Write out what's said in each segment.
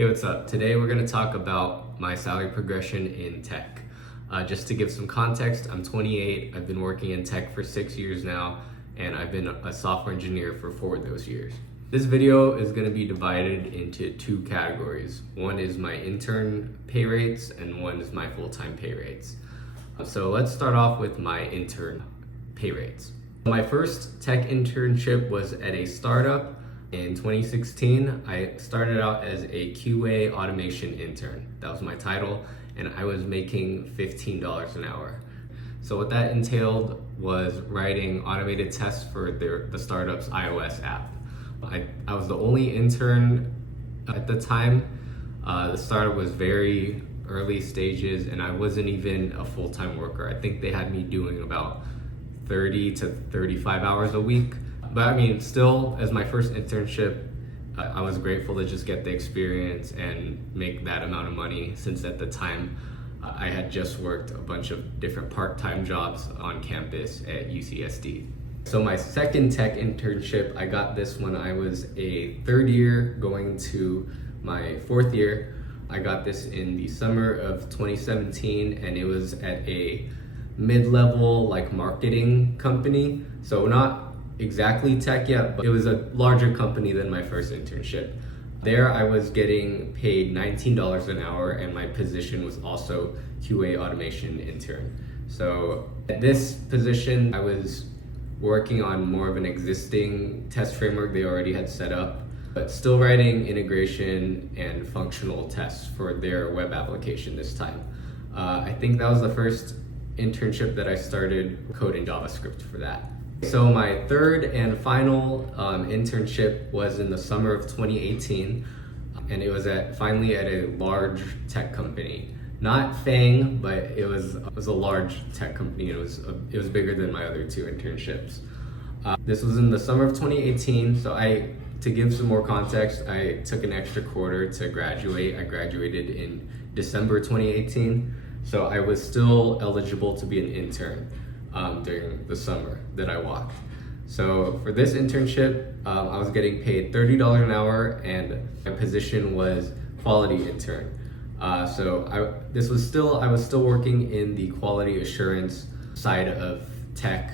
Hey, what's up? Today we're going to talk about my salary progression in tech. Just to give some context, I'm 28, I've been working in tech for 6 years now, and I've been a software engineer for 4 of those years. This video is going to be divided into 2 categories. One is my intern pay rates and one is my full-time pay rates. So let's start off with my intern pay rates. My first tech internship was at a startup. In 2016, I started out as a QA automation intern. That was my title, and I was making $15 an hour. So what that entailed was writing automated tests for the startup's iOS app. I was the only intern at the time. The startup was very early stages, and I wasn't even a full-time worker. I think they had me doing about 30 to 35 hours a week. But I mean, still, as my first internship, I was grateful to just get the experience and make that amount of money, since at the time I had just worked a bunch of different part-time jobs on campus at UCSD. So my second tech internship, I got this when I was a third year going to my fourth year. I got this in the summer of 2017, and it was at a mid-level marketing company. So not exactly tech yet, but it was a larger company than my first internship. There I was getting paid $19 an hour, and my position was also QA automation intern. So at this position, I was working on more of an existing test framework they already had set up, but still writing integration and functional tests for their web application this time. I think that was the first internship that I started coding JavaScript for that. So my third and final internship was in the summer of 2018, and it was finally at a large tech company. Not FANG, but it was a large tech company. It was bigger than my other 2 internships. This was in the summer of 2018, so to give some more context, I took an extra quarter to graduate. I graduated in December 2018, so I was still eligible to be an intern during the summer that I walked. So for this internship, I was getting paid $30 an hour, and my position was quality intern. I was still working in the quality assurance side of tech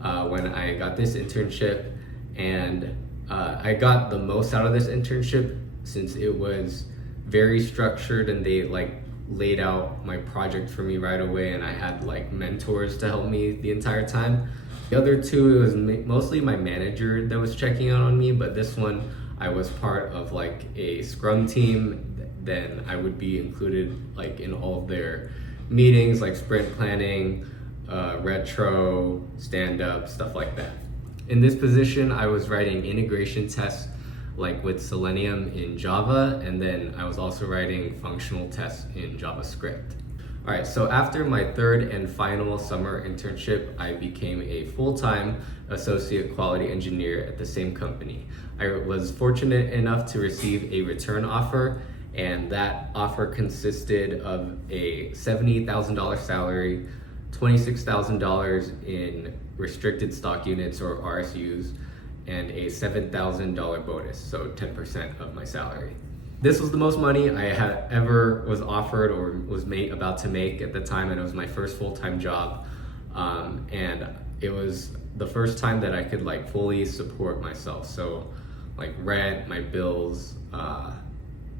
when I got this internship, and I got the most out of this internship since it was very structured, and they laid out my project for me right away, and I had mentors to help me the entire time. The other 2, it was mostly my manager that was checking out on me, but this one I was part of a scrum team. Then I would be included in all of their meetings, like sprint planning, retro, stand-up, stuff like that. In this position, I was writing integration tests with Selenium in Java, and then I was also writing functional tests in JavaScript. All right, so after my third and final summer internship, I became a full-time associate quality engineer at the same company. I was fortunate enough to receive a return offer, and that offer consisted of a $70,000 salary, $26,000 in restricted stock units or RSUs, and a $7,000 bonus, so 10% of my salary. This was the most money I had ever was offered or was about to make at the time, and it was my first full-time job. And it was the first time that I could fully support myself. So rent, my bills,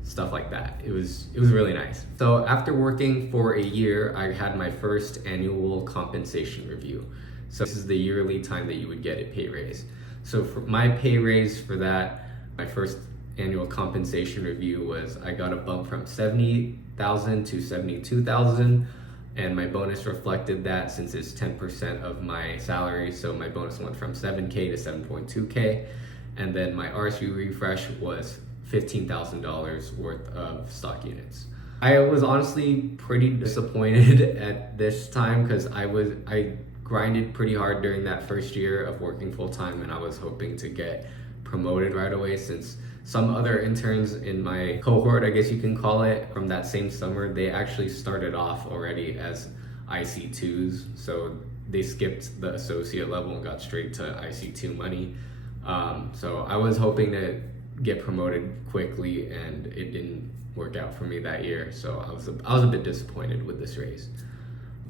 stuff like that. It was really nice. So after working for a year, I had my first annual compensation review. So this is the yearly time that you would get a pay raise. So for my pay raise for that, my first annual compensation review was I got a bump from $70,000 to $72,000, and my bonus reflected that since it's 10% of my salary. So my bonus went from $7K to $7.2K, and then my RSU refresh was $15,000 worth of stock units. I was honestly pretty disappointed at this time because I grinded pretty hard during that first year of working full-time, and I was hoping to get promoted right away, since some other interns in my cohort, I guess you can call it, from that same summer, they actually started off already as IC2s, so they skipped the associate level and got straight to IC2 money. So I was hoping to get promoted quickly, and it didn't work out for me that year. So I was a bit disappointed with this raise.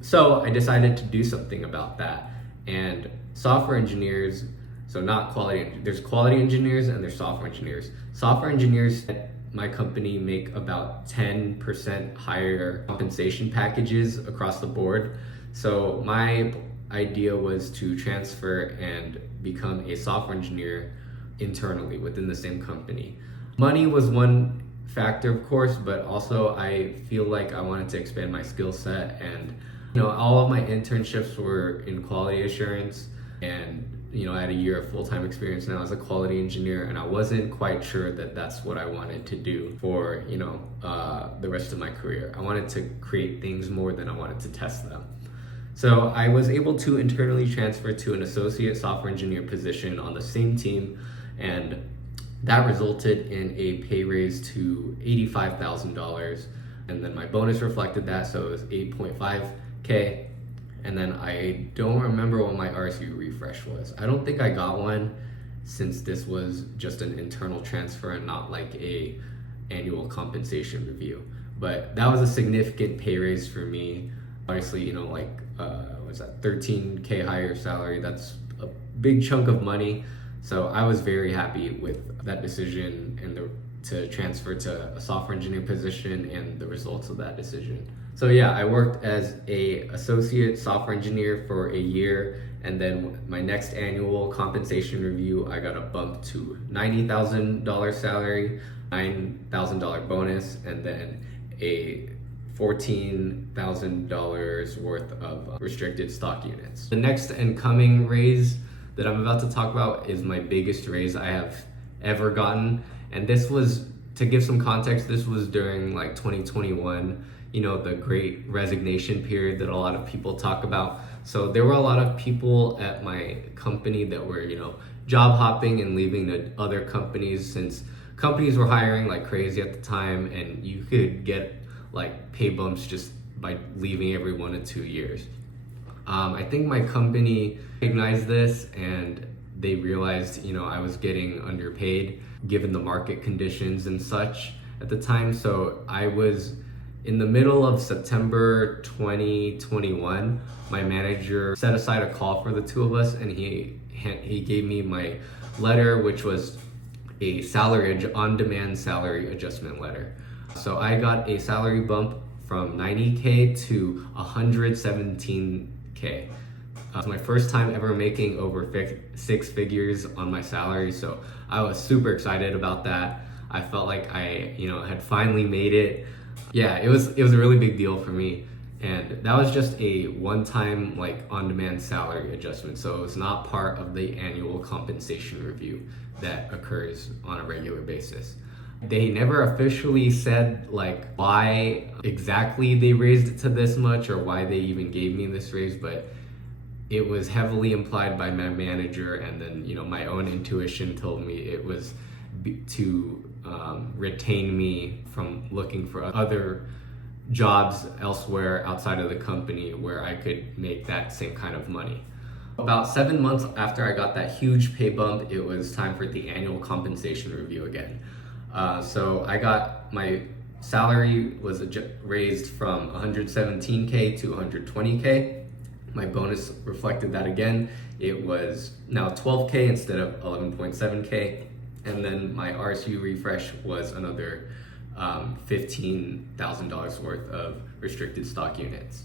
So I decided to do something about that. And software engineers, so not quality, there's quality engineers and there's software engineers. Software engineers at my company make about 10% higher compensation packages across the board. So my idea was to transfer and become a software engineer internally within the same company. Money was one factor, of course, but also I feel like I wanted to expand my skill set. And all of my internships were in quality assurance, and I had a year of full-time experience now as a quality engineer, and I wasn't quite sure that that's what I wanted to do for the rest of my career. I wanted to create things more than I wanted to test them. So I was able to internally transfer to an associate software engineer position on the same team, and that resulted in a pay raise to $85,000. And then my bonus reflected that, so it was $8.5K. And then I don't remember what my RSU refresh was. I don't think I got one, since this was just an internal transfer and not like a annual compensation review. But that was a significant pay raise for me. Obviously, what's that, 13K higher salary, that's a big chunk of money. So I was very happy with that decision and to transfer to a software engineer position and the results of that decision. So yeah, I worked as a associate software engineer for a year, and then my next annual compensation review, I got a bump to $90,000 salary, $9,000 bonus, and then a $14,000 worth of restricted stock units. The next and coming raise that I'm about to talk about is my biggest raise I have ever gotten. And this was, to give some context, this was during like 2021, the great resignation period that a lot of people talk about. So there were a lot of people at my company that were, job hopping and leaving to other companies, since companies were hiring like crazy at the time, and you could get like pay bumps just by leaving every 1 to 2 years. I think my company recognized this, and they realized, I was getting underpaid given the market conditions and such at the time. So I was in the middle of September 2021, my manager set aside a call for the two of us, and he gave me my letter, which was a on-demand salary adjustment letter. So I got a salary bump from 90K to 117K. It's my first time ever making over 6 figures on my salary, so I was super excited about that. I felt like I, had finally made it. Yeah, it was a really big deal for me, and that was just a one-time like on-demand salary adjustment, so it was not part of the annual compensation review that occurs on a regular basis. They never officially said like why exactly they raised it to this much or why they even gave me this raise, but it was heavily implied by my manager, and then my own intuition told me it was to retain me from looking for other jobs elsewhere outside of the company where I could make that same kind of money. About 7 months after I got that huge pay bump, it was time for the annual compensation review again. So I got my salary was raised from 117K to 120K. My bonus reflected that again. It was now 12K instead of 11.7K. And then my RSU refresh was another $15,000 worth of restricted stock units.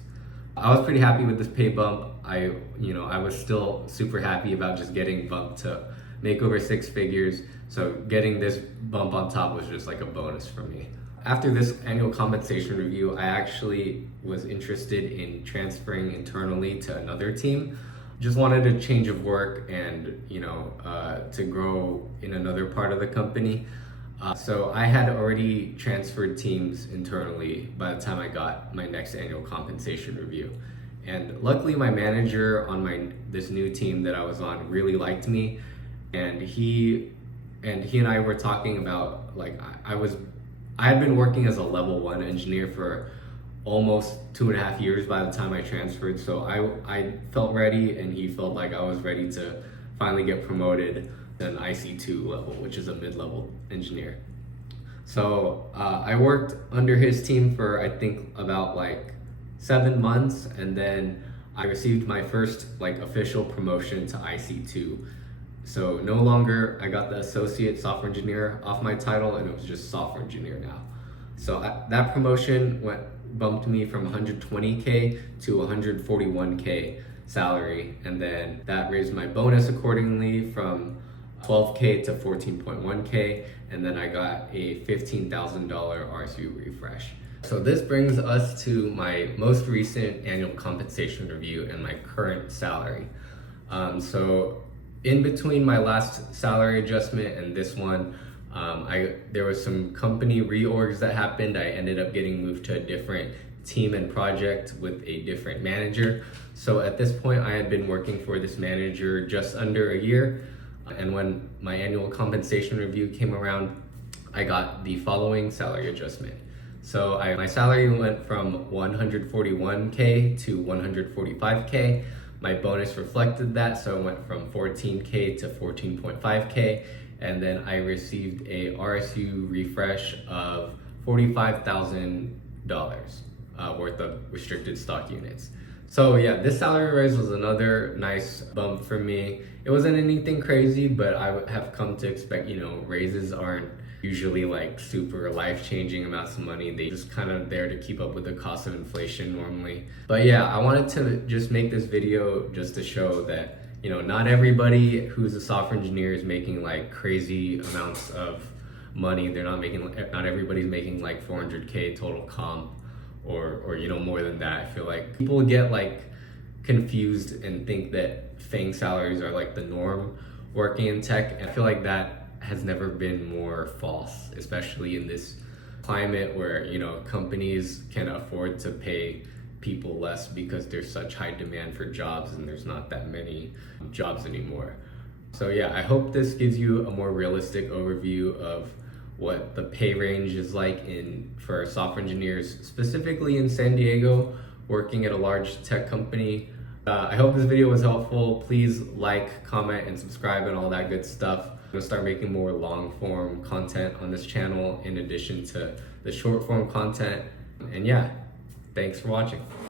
I was pretty happy with this pay bump. I was still super happy about just getting bumped to make over 6 figures. So getting this bump on top was just like a bonus for me. After this annual compensation review, I actually was interested in transferring internally to another team. Just wanted a change of work and, to grow in another part of the company. So I had already transferred teams internally by the time I got my next annual compensation review. And luckily my manager on this new team that I was on really liked me. And he and I were talking about, like, I had been working as a level 1 engineer for almost 2.5 years by the time I transferred. So I felt ready, and he felt like I was ready to finally get promoted to an IC2 level, which is a mid-level engineer. So I worked under his team for I think about like 7 months, and then I received my first like official promotion to IC2. So no longer I got the associate software engineer off my title, and it was just software engineer now. So that promotion bumped me from 120K to 141K salary, and then that raised my bonus accordingly from 12K to 14.1K, and then I got a $15,000 RSU refresh. So this brings us to my most recent annual compensation review and my current salary. So in between my last salary adjustment and this one, there was some company reorgs that happened. I ended up getting moved to a different team and project with a different manager. So at this point, I had been working for this manager just under a year. And when my annual compensation review came around, I got the following salary adjustment. So my salary went from 141K to 145K. My bonus reflected that, so it went from 14K to 14.5K. And then I received a RSU refresh of $45,000 worth of restricted stock units. So yeah, this salary raise was another nice bump for me. It wasn't anything crazy, but I would have come to expect, raises aren't usually like super life-changing amounts of money. They just kind of there to keep up with the cost of inflation normally. But yeah, I wanted to just make this video just to show that, not everybody who's a software engineer is making like crazy amounts of money. Not everybody's making like 400K total comp or more than that. I feel like people get like confused and think that FANG salaries are like the norm working in tech, and I feel like that has never been more false, especially in this climate where companies can afford to pay people less because there's such high demand for jobs and there's not that many jobs anymore. So yeah, I hope this gives you a more realistic overview of what the pay range is like for software engineers, specifically in San Diego, working at a large tech company. I hope this video was helpful. Please like, comment, and subscribe and all that good stuff. I'm gonna start making more long form content on this channel in addition to the short form content. And yeah, thanks for watching.